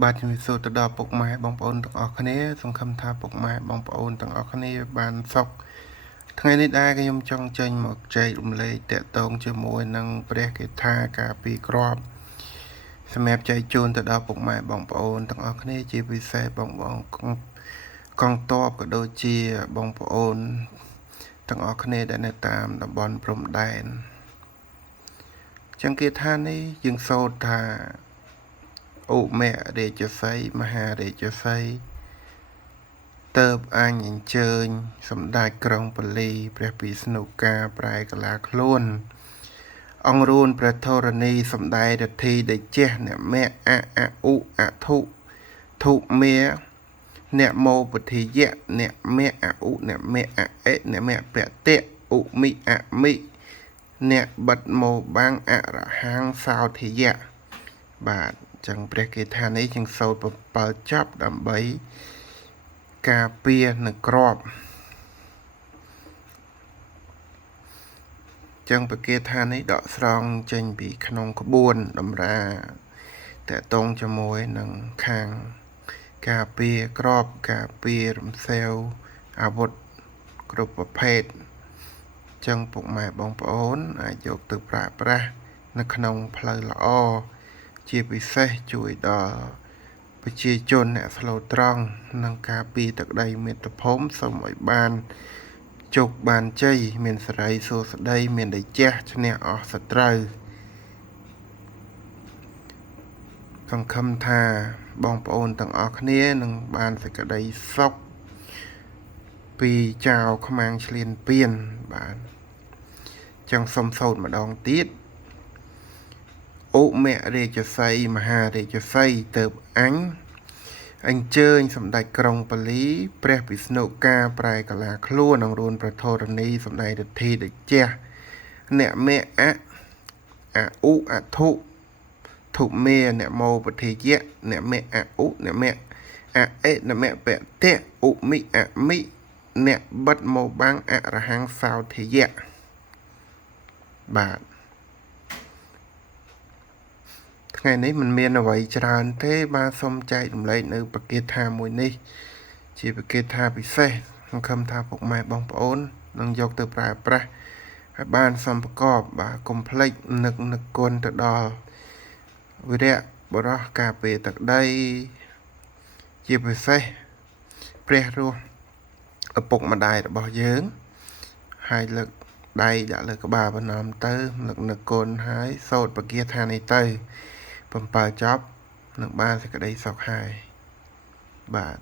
បាទជំរាបសួរទៅដល់ពុកម៉ែបងប្អូនទាំងអស់គ្នាសង្ឃឹមថាពុកម៉ែបងប្អូនទាំងអស់គ្នាបានសុខថ្ងៃនេះដែរខ្ញុំចង់ចេញមកចែករំលែកតាក់ទងជាមួយនឹងព្រះកថាការពីក្របសម្រាប់ចែកជូនទៅដល់ពុកម៉ែបងប្អូនទាំងអស់គ្នាជាពិសេសបងកងតបក៏ដូចជាបងប្អូនទាំងអស់គ្នាដែលនៅតាមតំបន់ព្រំដែនចឹងគាថានេះយើងសូត្រថាឧមរាជសីមហារាជសីទៅបអញអញ្ជើញសម្ដេចក្រុងប៉ាលីព្រះពិស្ណុការប្រែកលាខ្លួនអង្គរួនព្រះធរណីសម្ដែងរទ្ធីដេជះអ្នកមៈអឧអធុធុមេអ្នកមោពធិយៈអ្នកមៈអឧអ្នកមៈអអិអ្នកមៈពតៈឧមិអមិអ្នកបិទមោបាំងអរហាងសោធិយៈបាទចឹងព្រះគេថានេះយើងសូត្រ7ចប់ដើម្បីការពារនៅក្របចឹងព្រះគេថានេះដកស្រង់ចេញពីក្នុងក្បួនតម្រាតកតងជាមួយនឹងខាងការពារក្របការពាររំសេវអាវុធគ្រប់ប្រភេទចឹងពុកម៉ែបងប្អូនអាចយកទៅប្រើប្រាស់នៅក្នុងផ្លូវល្អជាពិសេសជួយដល់ប្រជាជនអ្នកស្លូតត្រង់នឹងការពីទឹកដីមាតុភូមិសូមឲ្យបានជោគបានជ័យមានសិរីសួស្តីមានតេជះឈ្នះអស់សត្រូវសង្ឃឹមថាបងប្អូនទាំងអស់គ្នានឹងបានសេចក្តីសុខពីចៅខ្មាំងឆ្លៀនពៀនបាទចឹងសូមសូត្រម្ដងទៀតឧមរាជសីមហារាជសីទៅអញ្ជើញសម្ដេចក្រុងប៉ាលីព្រះពិស្ណុការប្រែកលាខ្លួនអង្គរួនព្រះធរណីសម្ដែងរទ្ធីដេជះអ្នកមៈអឧអធុធុមេអ្នកមោពធិយៈអ្នកមៈអឧអ្នកមៈអអិអ្នកមៈពតៈឧមិអមិអ្នកបិទមោបាំងអរហាងសោធិយៈបាទថ្ងៃនេះមិនមានអ្វីច្រើនទេបាទសូមចែករំលែកនៅប្រគាថាមួយនេះជាប្រគាថាពិសេសសង្ឃឹមថាពុកម៉ែបងប្អូននឹងយកទៅប្រើប្រាស់ឲ្យបានសមប្រកបបាទកុំភ្លេចនឹកគុណទៅដល់វីរៈបរោះការពារទឹកដីជាពិសេសព្រះរស់ឪពុកម្ដាយរបស់យើងហើយលើកដៃដាក់លើក្បាលបណ្ណំទៅនឹកគុណហើយសូត្រប្រគាថានេះទៅ7ចប់នឹងបានសេចក្តីសុខហើយបាទ